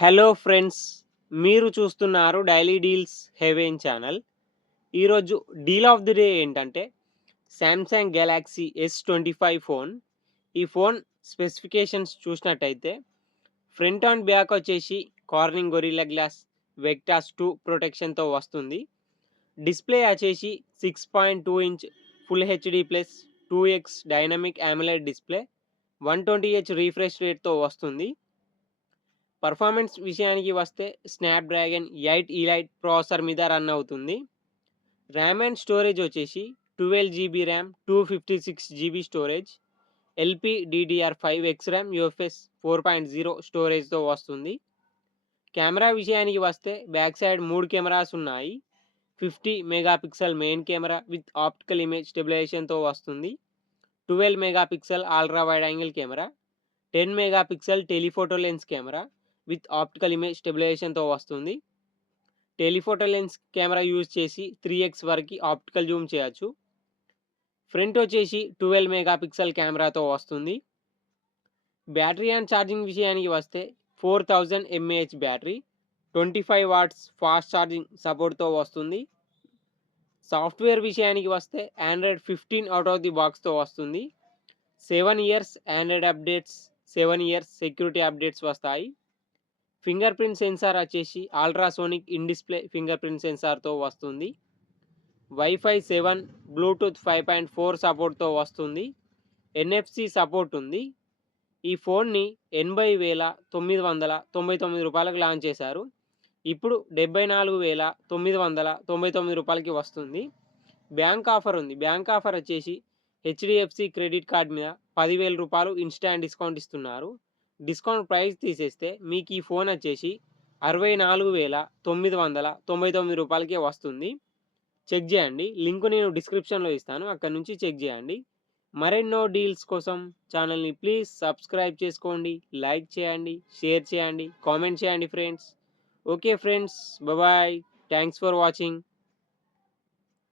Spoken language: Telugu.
హలో ఫ్రెండ్స్, మీరు చూస్తున్నారు డైలీ డీల్స్ హెవెన్ ఛానల్. ఈరోజు డీల్ ఆఫ్ ది డే ఏంటంటే శాంసంగ్ గెలాక్సీ S25 ఫోన్. ఈ ఫోన్ స్పెసిఫికేషన్స్ చూసినట్టయితే ఫ్రంట్ అండ్ బ్యాక్ వచ్చేసి కార్నింగ్ గొరిల్లా గ్లాస్ వెక్టాస్ 2 ప్రొటెక్షన్తో వస్తుంది. డిస్ప్లే వచ్చేసి 6.2 inch full HD plus 2x dynamic AMOLED display 120Hz refresh రేట్తో వస్తుంది. పర్ఫార్మెన్స్ విషయానికి వస్తే స్నాప్డ్రాగన్ 8 ఈలైట్ ప్రాసెసర్ మీద రన్ అవుతుంది. ర్యామ్ అండ్ స్టోరేజ్ వచ్చేసి 12 GB RAM, 256 GB storage, LPDDR5 XRAM, UFS 4.0 స్టోరేజ్తో వస్తుంది. కెమెరా విషయానికి వస్తే బ్యాక్ సైడ్ 3 కెమెరాస్ ఉన్నాయి. 50 megapixel main camera with optical image స్టెబిలైజేషన్తో వస్తుంది. 12 megapixel ultra wide angle camera, 10 megapixel telephoto lens camera with optical image స్టెబిలైజేషన్తో వస్తుంది. టెలిఫోటో లెన్స్ కెమెరా యూజ్ చేసి 3x వరకు ఆప్టికల్ జూమ్ చేయొచ్చు. ఫ్రంట్ వచ్చేసి 12 మెగాపిక్సెల్ కెమెరాతో వస్తుంది. బ్యాటరీ అండ్ ఛార్జింగ్ విషయానికి వస్తే 4000 mAh battery, 25 watts fast charging సపోర్ట్తో వస్తుంది. సాఫ్ట్వేర్ విషయానికి వస్తే ఆండ్రాయిడ్ 15 అవుట్ ఆఫ్ ది బాక్స్తో వస్తుంది. 7 years Android updates, 7 years security updates వస్తాయి. ఫింగర్ ప్రింట్ సెన్సార్ వచ్చేసి ultrasonic in display finger print సెన్సార్తో వస్తుంది. వైఫై 7, బ్లూటూత్ 5.4 సపోర్ట్తో వస్తుంది. NFC సపోర్ట్ ఉంది. ఈ ఫోన్ని 80,999 రూపాయలకు లాంచ్ చేశారు. ఇప్పుడు 74,999 రూపాయలకి వస్తుంది. బ్యాంక్ ఆఫర్ ఉంది. బ్యాంక్ ఆఫర్ వచ్చేసి HDFC క్రెడిట్ కార్డ్ మీద 10,000 రూపాయలు ఇన్స్టాంట్ డిస్కౌంట్ ఇస్తున్నారు. డిస్కౌంట్ ప్రైస్ తీసేస్తే మీకు ఈ ఫోన్ వచ్చేసి 64,999 రూపాయలకే వస్తుంది. చెక్ చేయండి. లింక్ నేను డిస్క్రిప్షన్లో ఇస్తాను, అక్కడ నుంచి చెక్ చేయండి. మరెన్నో డీల్స్ కోసం ఛానల్ని ప్లీజ్ సబ్స్క్రైబ్ చేసుకోండి, లైక్ చేయండి, షేర్ చేయండి, కామెంట్ చేయండి friends. Okay friends, bye. Thanks for watching.